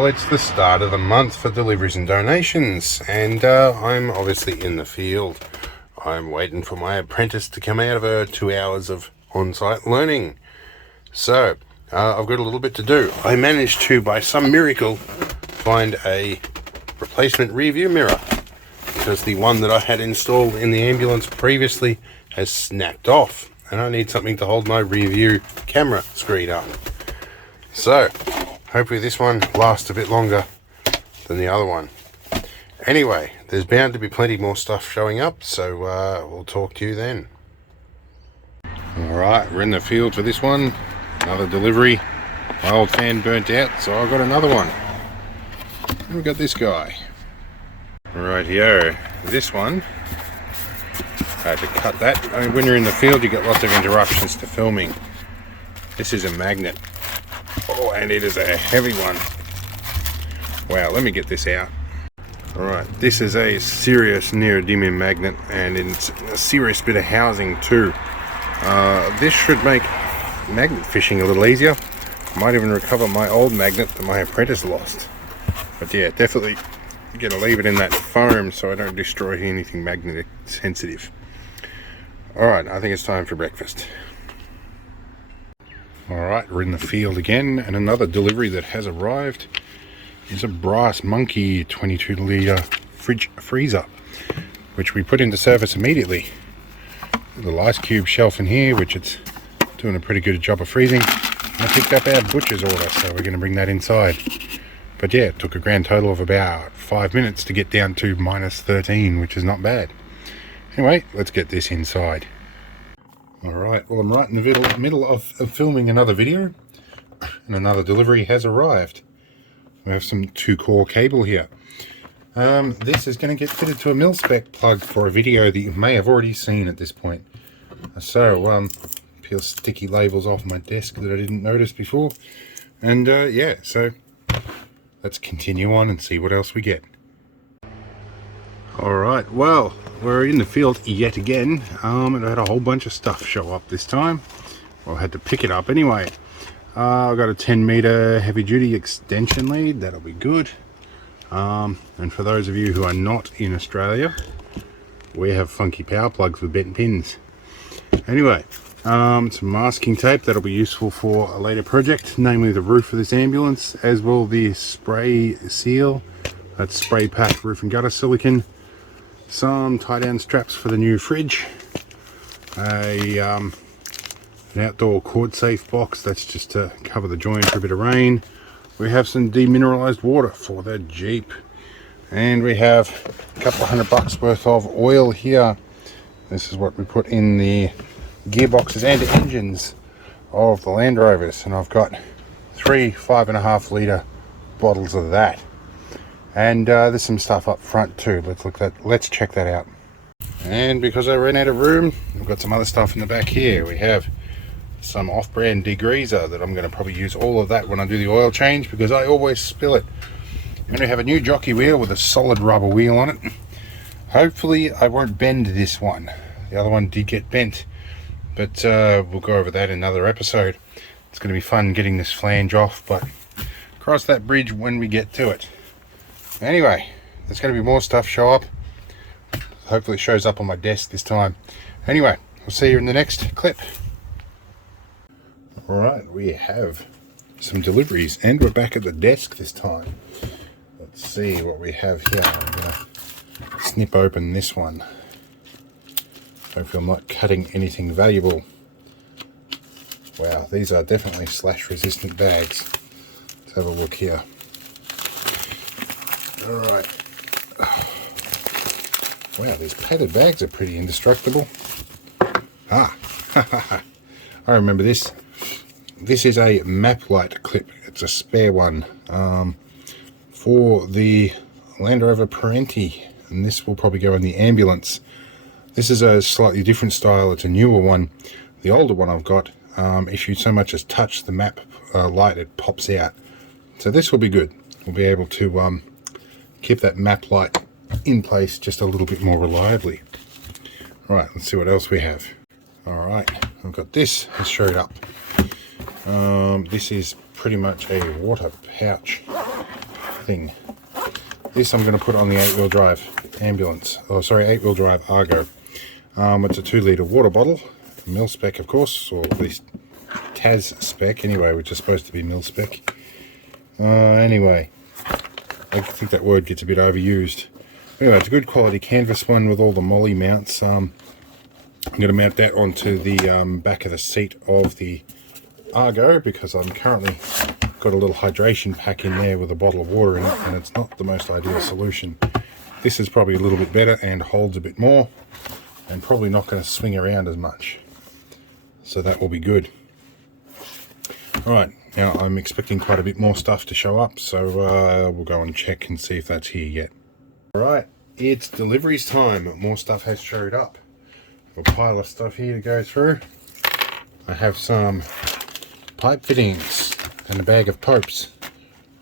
Well, it's the start of the month for deliveries and donations, and I'm obviously in the field. I'm waiting for my apprentice to come out of her 2 hours of on-site learning. So, I've got a little bit to do. I managed to, by some miracle, find a replacement rear view mirror, because the one that I had installed in the ambulance previously has snapped off, and I need something to hold my rear view camera screen up. So, hopefully this one lasts a bit longer than the other one. Anyway, there's bound to be plenty more stuff showing up, so we'll talk to you then. Alright, we're in the field for this one. Another delivery. My old fan burnt out, so I've got another one. And we've got this guy. Rightio, this one, I had to cut that. I mean, when you're in the field, you get lots of interruptions to filming. This is a magnet. Oh, and it is a heavy one. Wow, let me get this out. Alright, this is a serious neodymium magnet, and it's a serious bit of housing too. This should make magnet fishing a little easier. Might even recover my old magnet that my apprentice lost. But yeah, definitely gonna leave it in that foam so I don't destroy anything magnetic sensitive. Alright, I think it's time for breakfast. Alright, we're in the field again, and another delivery that has arrived is a brass monkey 22 litre freezer, which we put into service immediately. The little ice cube shelf in here, which it's doing a pretty good job of freezing. And I picked up our butcher's order, so we're going to bring that inside. But yeah, it took a grand total of about 5 minutes to get down to -13, which is not bad. Anyway, let's get this inside. Alright, well, I'm right in the middle of filming another video, and another delivery has arrived. We have some 2-core cable here. This is going to get fitted to a mil-spec plug for a video that you may have already seen at this point. So, peel sticky labels off my desk that I didn't notice before. And yeah, so let's continue on and see what else we get. Alright, well, we're in the field yet again, and I had a whole bunch of stuff show up this time. Well, I had to pick it up anyway. I've got a 10-meter heavy-duty extension lead, that'll be good. And for those of you who are not in Australia, we have funky power plugs with bent pins. Anyway, some masking tape that'll be useful for a later project, namely the roof of this ambulance, as well the spray seal, that's spray packed roof and gutter silicone. Some tie-down straps for the new fridge, an outdoor cord safe box, that's just to cover the joint for a bit of rain. We have some demineralized water for the Jeep, and we have a couple of $100 worth of oil here. This is what we put in the gearboxes and engines of the Land Rovers, and I've got 3 5.5 litre bottles of that. And there's some stuff up front too. Let's check that out. And because I ran out of room, I've got some other stuff in the back here. We have some off-brand degreaser that I'm going to probably use all of that when I do the oil change, because I always spill it. And we have a new jockey wheel with a solid rubber wheel on it. Hopefully I won't bend this one. The other one did get bent, but we'll go over that in another episode. It's going to be fun getting this flange off, but cross that bridge when we get to it. Anyway, there's going to be more stuff show up. Hopefully it shows up on my desk this time. Anyway, I'll see you in the next clip. Alright, we have some deliveries, and we're back at the desk this time. Let's see what we have here. I'm going to snip open this one. Hopefully I'm not cutting anything valuable. Wow, these are definitely slash resistant bags. Let's have a look here. Alright. Wow, these padded bags are pretty indestructible. Ah, I remember this. This is a map light clip. It's a spare one for the Land Rover Parenti, and this will probably go in the ambulance. This is a slightly different style. It's a newer one. The older one I've got, if you so much as touch the map light, it pops out. So this will be good. We'll be able to keep that map light in place just a little bit more reliably. Alright, let's see what else we have. Alright, I've got this has showed up. This is pretty much a water pouch thing. This I'm going to put on the 8-wheel drive ambulance. Oh, sorry, 8-wheel drive Argo. It's a 2-litre water bottle, mil spec of course, or at least Tas spec anyway, which is supposed to be mil spec. Anyway, I think that word gets a bit overused. Anyway, it's a good quality canvas one with all the molly mounts. I'm going to mount that onto the back of the seat of the Argo, because I'm currently got a little hydration pack in there with a bottle of water in it, and it's not the most ideal solution. This is probably a little bit better and holds a bit more, and probably not going to swing around as much, so that will be good. Alright, now I'm expecting quite a bit more stuff to show up, so we'll go and check and see if that's here yet. Alright, it's deliveries time. More stuff has showed up. A pile of stuff here to go through. I have some pipe fittings and a bag of popes,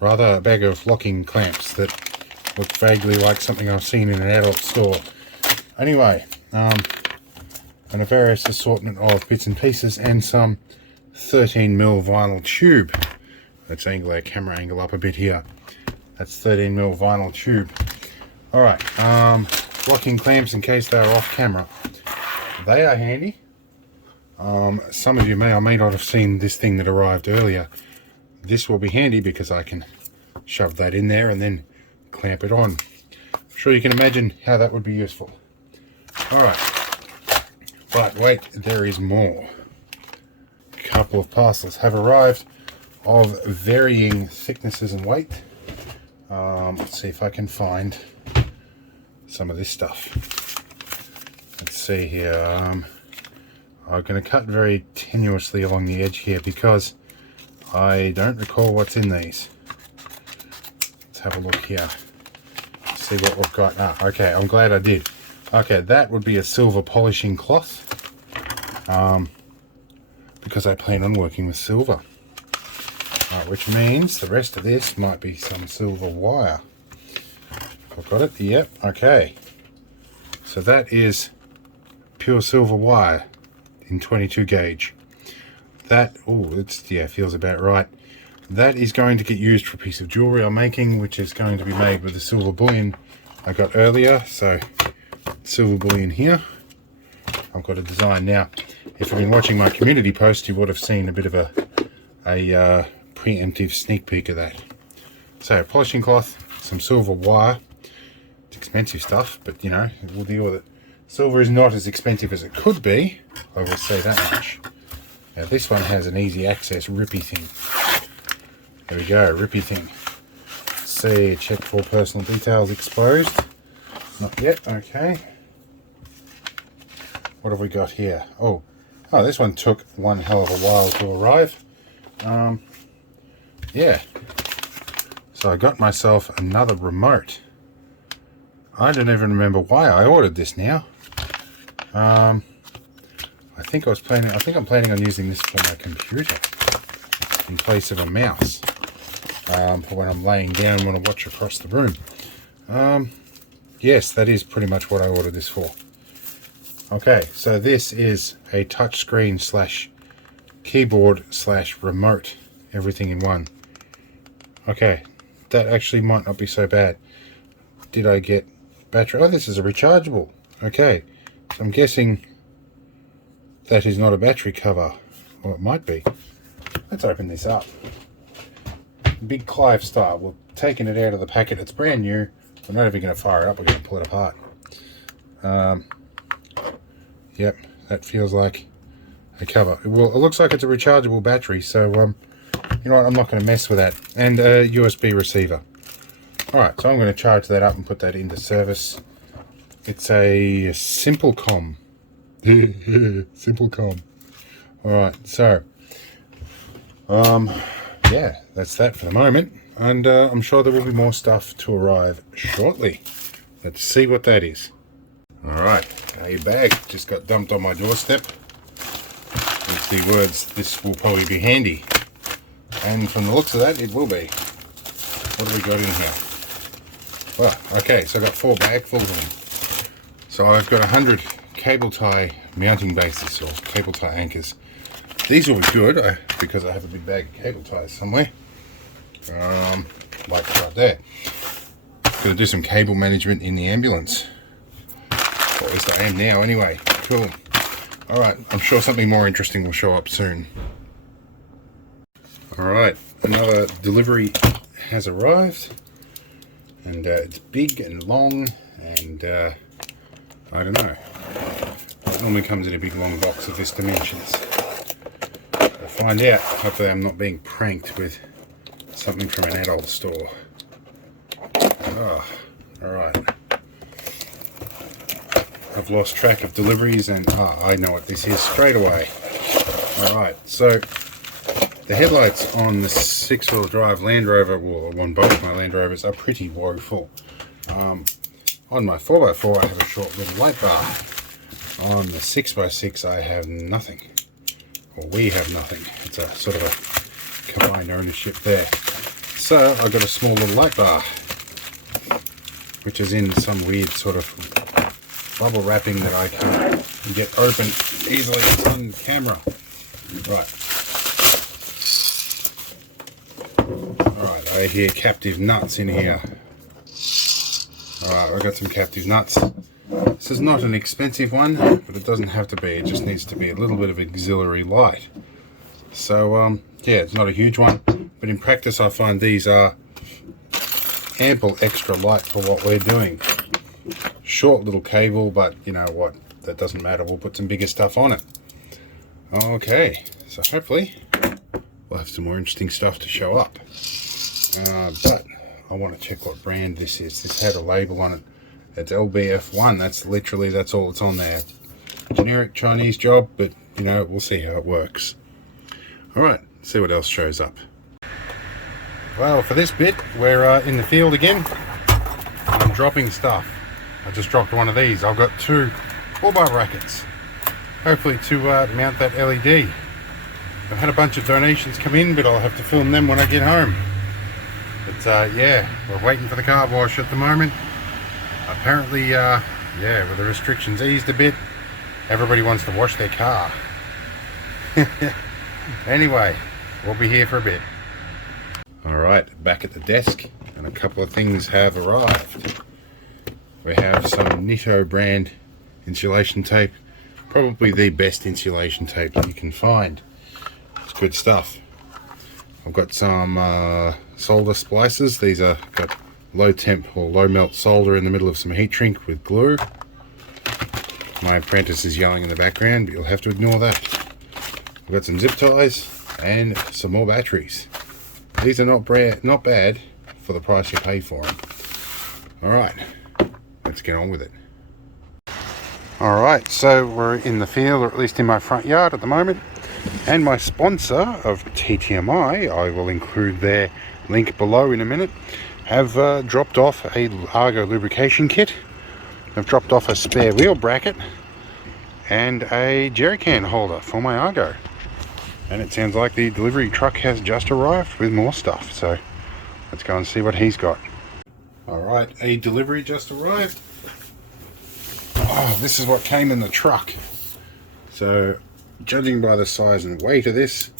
rather a bag of locking clamps that look vaguely like something I've seen in an adult store. Anyway, and a various assortment of bits and pieces, and some 13mm vinyl tube. Let's angle our camera angle up a bit here. That's 13mm vinyl tube. Alright, locking clamps in case they're off camera. They are handy. Some of you may or may not have seen this thing that arrived earlier. This will be handy because I can shove that in there and then clamp it on. I'm sure you can imagine how that would be useful. Alright, but wait, there is more. A couple of parcels have arrived of varying thicknesses and weight. Let's see if I can find some of this stuff. Let's see here. I'm going to cut very tenuously along the edge here because I don't recall what's in these. Let's have a look here. See what we've got. Ah, okay, I'm glad I did. Okay, that would be a silver polishing cloth, because I plan on working with silver. Which means the rest of this might be some silver wire. I've got it? Yep, okay. So that is pure silver wire in 22 gauge. That, oh, it's, yeah, feels about right. That is going to get used for a piece of jewelry I'm making, which is going to be made with the silver bullion I got earlier. So silver bullion here. I've got a design now. If you've been watching my community post, you would have seen a bit of a preemptive sneak peek of that. So polishing cloth, some silver wire. It's expensive stuff, but you know, we'll deal with it. Silver is not as expensive as it could be, I will say that much. Now this one has an easy access rippy thing. There we go, rippy thing. Let's see, check for personal details exposed. Not yet, okay. What have we got here? Oh, this one took one hell of a while to arrive. Yeah. So I got myself another remote. I don't even remember why I ordered this now. I think I'm planning on using this for my computer in place of a mouse. For when I'm laying down and want to watch across the room. Yes, that is pretty much what I ordered this for. Okay, so this is a touchscreen slash keyboard slash remote, everything in one. Okay, that actually might not be so bad. Did I get battery? Oh, this is a rechargeable. Okay, so I'm guessing that is not a battery cover. Well, it might be. Let's open this up. Big Clive style. We're taking it out of the packet. It's brand new. We're not even going to fire it up. We're going to pull it apart. Yep, that feels like a cover. Well, it looks like it's a rechargeable battery, so you know what, I'm not going to mess with that. And a USB receiver. Alright, so I'm going to charge that up and put that into service. It's a Simplecom. Simplecom. Alright, so yeah, that's that for the moment. And I'm sure there will be more stuff to arrive shortly. Let's see what that is. Alright, a bag just got dumped on my doorstep. Let's see words, this will probably be handy. And from the looks of that, it will be. What have we got in here? Well, okay, so I've got 4 bagfuls of them. So I've got 100 cable tie mounting bases, or cable tie anchors. These will be good, because I have a big bag of cable ties somewhere. lights right there. Gonna do some cable management in the ambulance. Or at least I am now anyway. Cool. Alright, I'm sure something more interesting will show up soon. Alright, another delivery has arrived. And it's big and long and I don't know. It normally comes in a big long box of this dimensions. I'll find out. Hopefully I'm not being pranked with something from an adult store. Oh, alright. I've lost track of deliveries and I know what this is straight away. Alright, so the headlights on the 6-wheel drive Land Rover, well, on both my Land Rovers, are pretty woeful. On my 4x4 I have a short little light bar. On the 6x6 I have nothing. Or we have nothing. It's a sort of a combined ownership there. So I've got a small little light bar, which is in some weird sort of bubble wrapping that I can get open easily on camera. Right. Alright, I hear captive nuts in here. Alright, I've got some captive nuts. This is not an expensive one, but it doesn't have to be. It just needs to be a little bit of auxiliary light. So, yeah, it's not a huge one, but in practice I find these are ample extra light for what we're doing. Short little cable, but you know what, that doesn't matter. We'll put some bigger stuff on it. Okay, so hopefully we'll have some more interesting stuff to show up. But I want to check what brand this is. This had a label on it. It's LBF1. That's all it's on there. Generic Chinese job, but you know, we'll see how it works. Alright, see what else shows up. Well, for this bit, we're in the field again. I'm dropping stuff. I just dropped one of these. I've got 2 4x brackets. Hopefully to mount that LED. I've had a bunch of donations come in, but I'll have to film them when I get home. But yeah, we're waiting for the car wash at the moment. Apparently, yeah, with the restrictions eased a bit, everybody wants to wash their car. Anyway, we'll be here for a bit. Alright, back at the desk, and a couple of things have arrived. We have some Nitto brand insulation tape, probably the best insulation tape that you can find. It's good stuff. I've got some solder splices. These are got low temp or low melt solder in the middle of some heat shrink with glue. My apprentice is yelling in the background, but you'll have to ignore that. I've got some zip ties and some more batteries. These are not bad for the price you pay for them. Alright, let's get on with it. Alright, so we're in the field, or at least in my front yard at the moment. And my sponsor of TTMI, I will include their link below in a minute, have dropped off a Argo lubrication kit. They've dropped off a spare wheel bracket and a jerry can holder for my Argo. And it sounds like the delivery truck has just arrived with more stuff, so let's go and see what he's got. Alright, a delivery just arrived. Oh, this is what came in the truck. So, judging by the size and weight of this,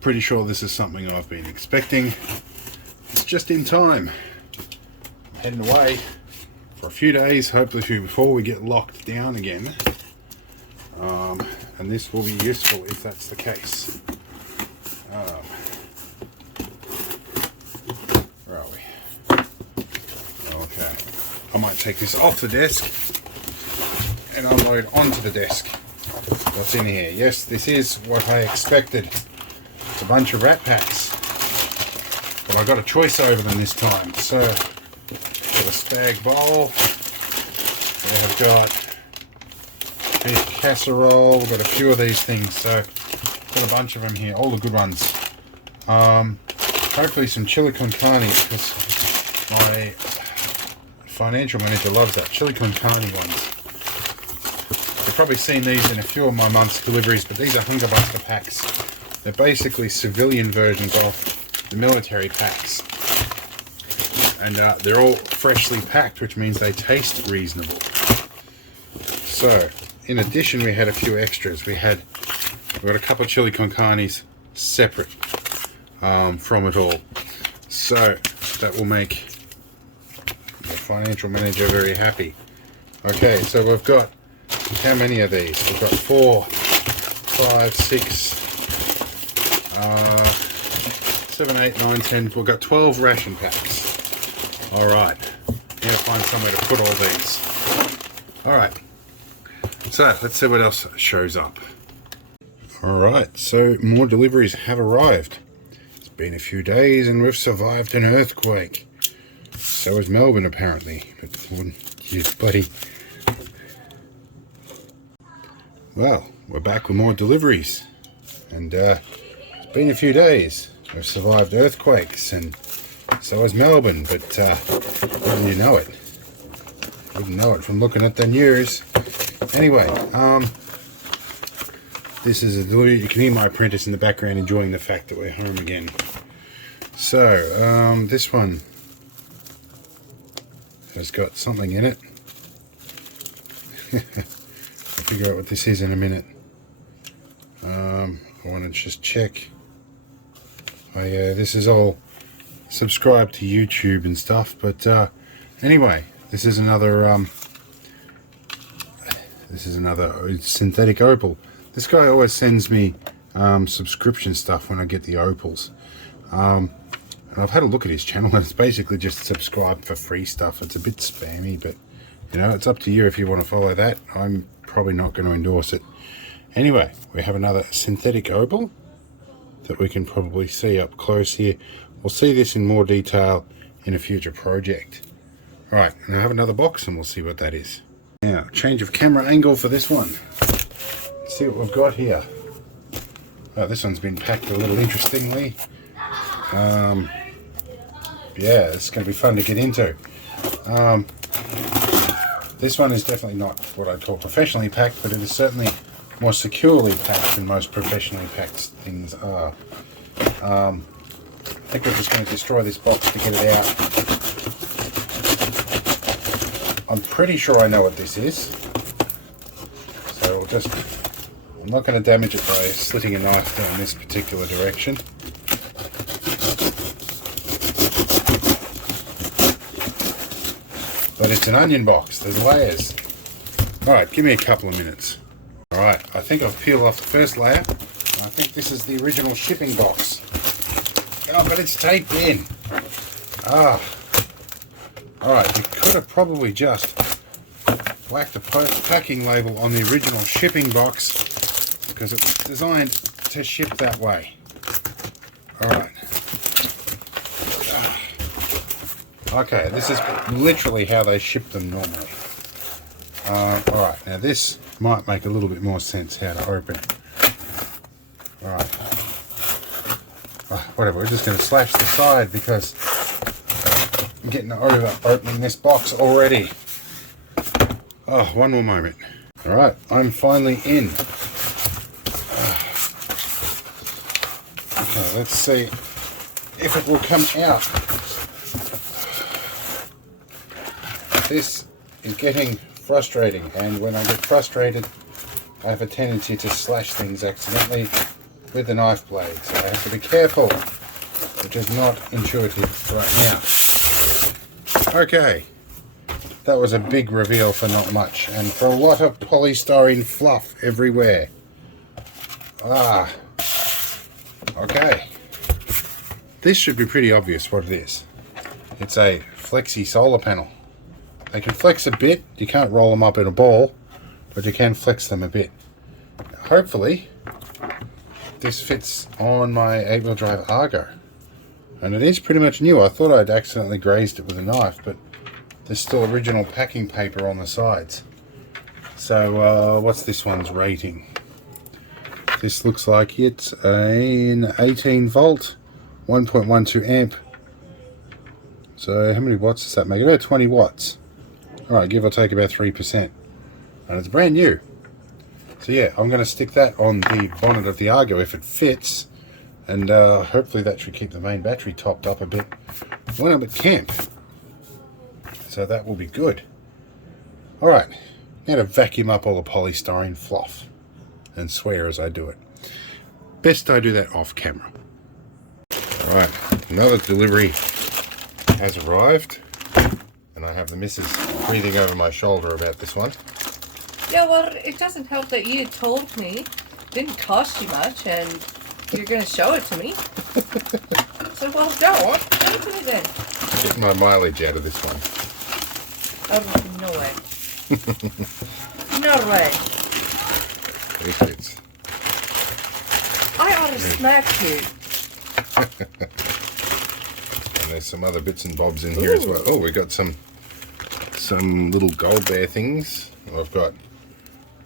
pretty sure this is something I've been expecting. It's just in time. I'm heading away for a few days, hopefully before we get locked down again. And this will be useful if that's the case. Where are we? Okay. I might take this off the desk and unload onto the desk. What's in here? Yes, this is what I expected. It's a bunch of rat packs. But I got a choice over them this time. So, got a spag bowl. We have got beef casserole. We've got a few of these things. So, got a bunch of them here. All the good ones. Hopefully some chili con carne, because my financial manager loves that. Chili con carne ones. You've probably seen these in a few of my month's deliveries, but these are Hunger Buster packs. They're basically civilian versions of the military packs. And they're all freshly packed, which means they taste reasonable. So, in addition, we had a few extras. We got a couple of chili con carnes separate from it all. So, that will make the financial manager very happy. Okay, so we've got, how many of these? We've got 4, 5, 6, 7, 8, 9, 10. We've got 12 ration packs. Alright, now find somewhere to put all these. Alright, so let's see what else shows up. Alright, so more deliveries have arrived. It's been a few days and we've survived an earthquake. So is Melbourne apparently. But you bloody... Well, we're back with more deliveries. And it's been a few days. We've survived earthquakes and so has Melbourne. But wouldn't you know it? Wouldn't know it from looking at the news. Anyway, this is a delivery. You can hear my apprentice in the background enjoying the fact that we're home again. So, this one has got something in it. I'll figure out what this is in a minute. I want to just check. Oh yeah, this is all subscribed to YouTube and stuff. But anyway, this is another synthetic opal. This guy always sends me subscription stuff when I get the opals. And I've had a look at his channel and it's basically just subscribe for free stuff. It's a bit spammy, but you know, it's up to you if you want to follow that. I'm probably not going to endorse it. Anyway, we have another synthetic opal that we can probably see up close here. We'll see this in more detail in a future project. Alright, and I have another box and we'll see what that is. Now, change of camera angle for this one. Let's see what we've got here. Oh, this one's been packed a little interestingly. Yeah, it's going to be fun to get into. This one is definitely not what I'd call professionally packed, but it is certainly more securely packed than most professionally packed things are. I think we're just going to destroy this box to get it out. I'm pretty sure I know what this is. So I'm not going to damage it by slitting a knife down this particular direction. But it's an onion box, there's layers. Alright, give me a couple of minutes. Alright, I think I've peeled off the first layer. I think this is the original shipping box. Oh, but it's taped in. Ah. Alright, you could have probably just whacked the packing label on the original shipping box because it was designed to ship that way. Alright. Okay, this is literally how they ship them normally. Alright, now this might make a little bit more sense how to open it. Alright. Whatever, we're just going to slash the side because I'm getting over opening this box already. Oh, one more moment. Alright, I'm finally in. Okay, let's see if it will come out. This is getting frustrating, and when I get frustrated, I have a tendency to slash things accidentally with the knife blade, so I have to be careful, which is not intuitive right now. Okay, that was a big reveal for not much, and for a lot of polystyrene fluff everywhere. Okay. This should be pretty obvious what it is. It's a flexi solar panel. They can flex a bit. You can't roll them up in a ball, but you can flex them a bit. Hopefully, this fits on my 8-wheel drive Argo. And it is pretty much new. I thought I'd accidentally grazed it with a knife, but there's still original packing paper on the sides. So, what's this one's rating? This looks like it's an 18 volt, 1.12 amp. So, how many watts does that make? About 20 watts. Alright, give or take about 3%. And it's brand new. So yeah, I'm going to stick that on the bonnet of the Argo if it fits. And hopefully that should keep the main battery topped up a bit when I'm at camp. So that will be good. Alright, now to vacuum up all the polystyrene fluff. And swear as I do it. Best I do that off camera. Alright, another delivery has arrived, and I have the missus breathing over my shoulder about this one. Yeah, well, it doesn't help that you told me it didn't cost you much and you're going to show it to me. So, well, go on. Show it to me then. Getting my mileage out of this one. Oh, no way. No way. These bits. I ought to smack you. And there's some other bits and bobs in here as well. Oh, we got some little gold bear things. I've got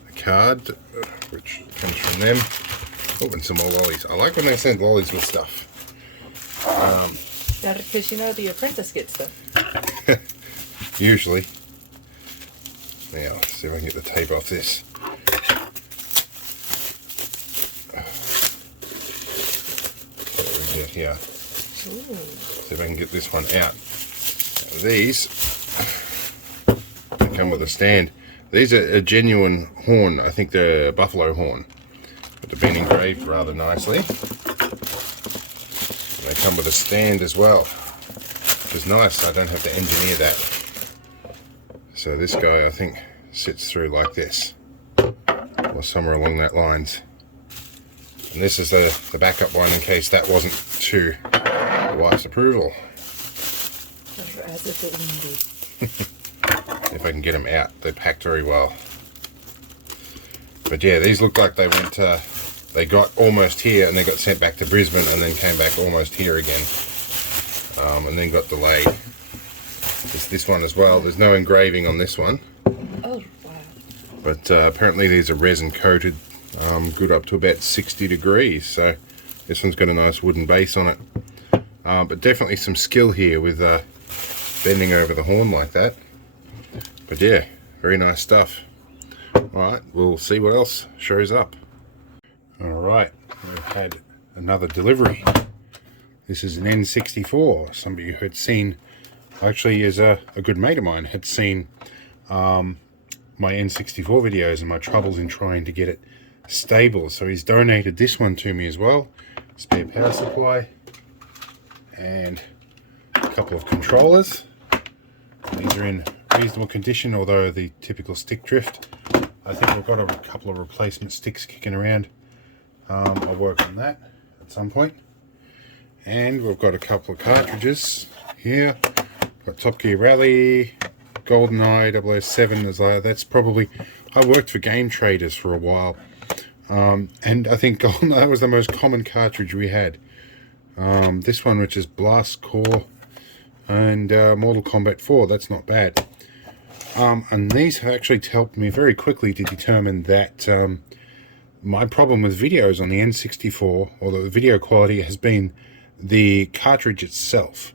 a card, which comes from them. Oh, and some more lollies. I like when they send lollies with stuff. Yeah, because you know the apprentice gets them. Usually. Now, let's see if I can get the tape off this. What do we get here? Ooh. See if I can get this one out. Now, these they come with a stand. These are a genuine horn. I think they're a buffalo horn, but they've been engraved rather nicely. And they come with a stand as well, which is nice. I don't have to engineer that. So this guy, I think, sits through like this, or somewhere along that lines. And this is the backup one in case that wasn't to the wife's approval. As if it wouldn't be. If I can get them out, they're packed very well. But yeah, these look like they went, they got almost here and they got sent back to Brisbane and then came back almost here again, and then got delayed. There's this one as well. There's no engraving on this one. Oh, wow. But apparently these are resin coated, good up to about 60 degrees. So this one's got a nice wooden base on it. But definitely some skill here with bending over the horn like that. But yeah, very nice stuff. Alright, we'll see what else shows up. Alright, we've had another delivery. This is an N64. Somebody who had seen, actually is a good mate of mine, had seen my N64 videos and my troubles in trying to get it stable. So he's donated this one to me as well. Spare power supply and a couple of controllers. These are in reasonable condition, although the typical stick drift. I think we've got a couple of replacement sticks kicking around. I'll work on that at some point. And we've got a couple of cartridges here. Got Top Gear Rally, GoldenEye 007. That's probably, I worked for Game Traders for a while, and I think GoldenEye was the most common cartridge we had. This one, which is Blast Core, and Mortal Kombat 4. That's not bad. And these have actually helped me very quickly to determine that my problem with videos on the N64, or the video quality, has been the cartridge itself.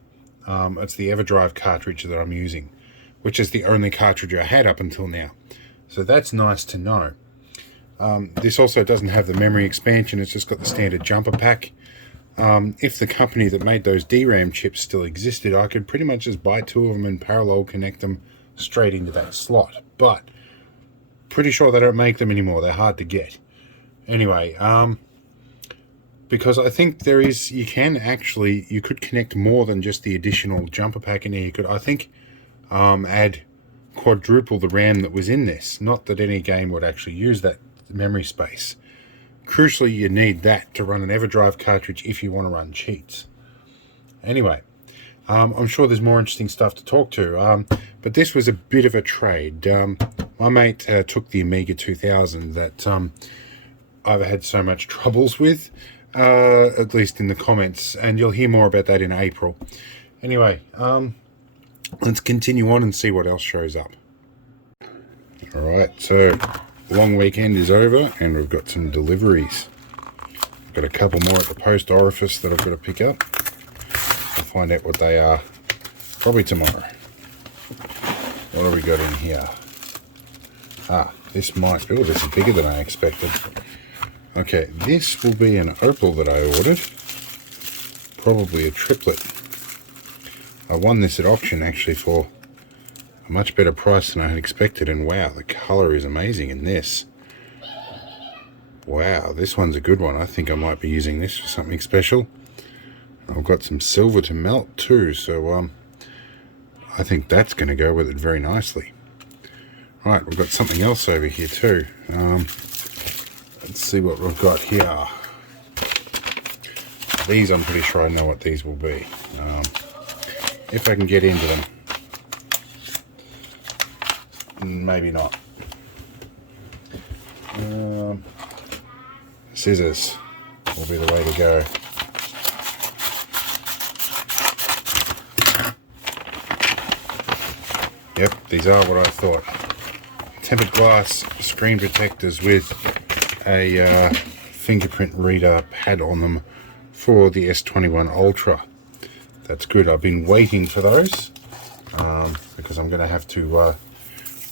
It's the EverDrive cartridge that I'm using, which is the only cartridge I had up until now. So that's nice to know. This also doesn't have the memory expansion. It's just got the standard jumper pack. If the company that made those DRAM chips still existed, I could pretty much just buy two of them and parallel connect them straight into that slot. But pretty sure they don't make them anymore. They're hard to get. Anyway, because I think there is, you could connect more than just the additional jumper pack in here. You could, I think, add quadruple the RAM that was in this. Not that any game would actually use that memory space. Crucially, you need that to run an EverDrive cartridge if you want to run cheats. Anyway, I'm sure there's more interesting stuff to talk to, but this was a bit of a trade. My mate took the Amiga 2000 that I've had so much troubles with, at least in the comments, and you'll hear more about that in April. Anyway, let's continue on and see what else shows up. Alright, so long weekend is over and we've got some deliveries. I've got a couple more at the post orifice that I've got to pick up. I'll find out what they are probably tomorrow. What have we got in here? This might, oh, this is bigger than I expected. Okay, this will be an opal that I ordered. Probably a triplet. I won this at auction actually for a much better price than I had expected, and wow, the color is amazing in this. Wow, this one's a good one. I think I might be using this for something special. I've got some silver to melt too, so I think that's going to go with it very nicely. Right, we've got something else over here too. Let's see what we've got here. These, I'm pretty sure I know what these will be. If I can get into them. Maybe not. Scissors will be the way to go. Yep, these are what I thought. Tempered glass screen protectors with a fingerprint reader pad on them for the S21 Ultra. That's good. I've been waiting for those because I'm going to have to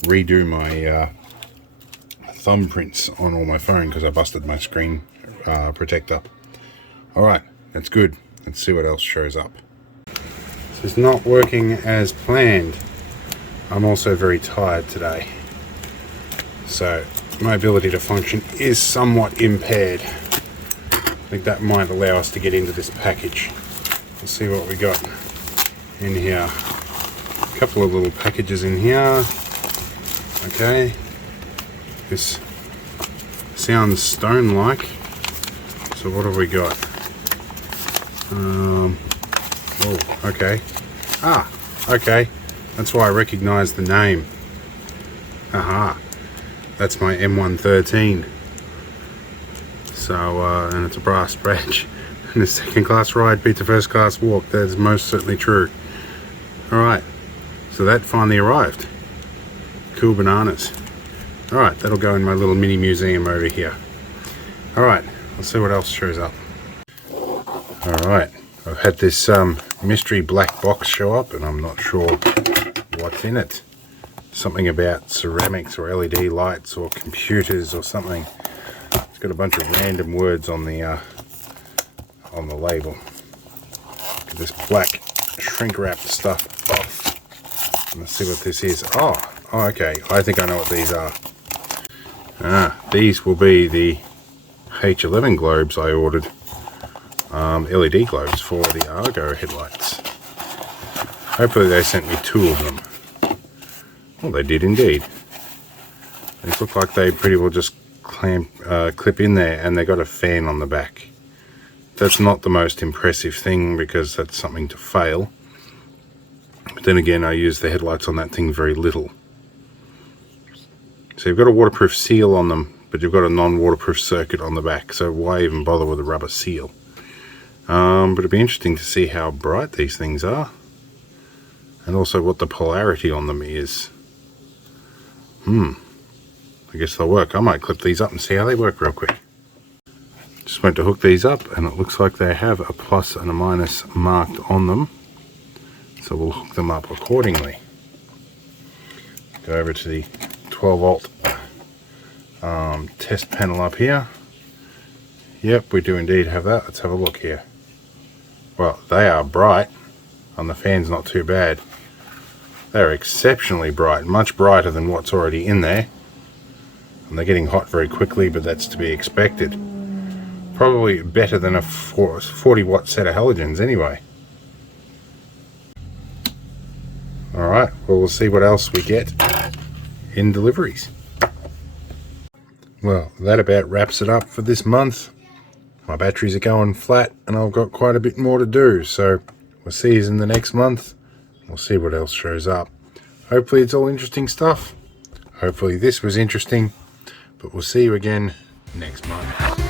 redo my thumbprints on all my phone because I busted my screen protector. Alright, that's good. Let's see what else shows up. This is not working as planned. I'm also very tired today, so my ability to function is somewhat impaired. I think that might allow us to get into this package. Let's see what we got in here. A couple of little packages in here. Okay, this sounds stone-like. So what have we got? Oh, okay. Ah, okay. That's why I recognise the name. Aha. That's my M113. So, and it's a brass badge. And the second class ride beats the first class walk. That is most certainly true. Alright. So that finally arrived. Cool bananas. Alright, that'll go in my little mini museum over here. Alright, let's see what else shows up. Alright, I've had this mystery black box show up and I'm not sure what's in it. Something about ceramics or LED lights or computers or something. It's got a bunch of random words on the label. Get this black shrink wrap stuff off. Let's see what this is. Oh, okay. I think I know what these are. These will be the H11 globes I ordered. LED globes for the Argo headlights. Hopefully they sent me 2 of them. Well, they did indeed. These look like they pretty well just clip in there, and they got a fan on the back. That's not the most impressive thing because that's something to fail. But then again, I use the headlights on that thing very little. So you've got a waterproof seal on them, but you've got a non-waterproof circuit on the back, so why even bother with a rubber seal? But it'd be interesting to see how bright these things are, and also what the polarity on them is. I guess they'll work. I might clip these up and see how they work real quick. Just went to hook these up and it looks like they have a plus and a minus marked on them, so we'll hook them up accordingly. Go over to the 12 volt test panel up here. Yep, we do indeed have that. Let's have a look here. Well, they are bright, and the fan's not too bad. They're exceptionally bright, much brighter than what's already in there. And they're getting hot very quickly, but that's to be expected. Probably better than a 40 watt set of halogens anyway. Alright, well, we'll see what else we get in deliveries. Well, that about wraps it up for this month. My batteries are going flat and I've got quite a bit more to do, so we'll see you in the next month. We'll see what else shows up. Hopefully it's all interesting stuff. Hopefully this was interesting, but we'll see you again next month.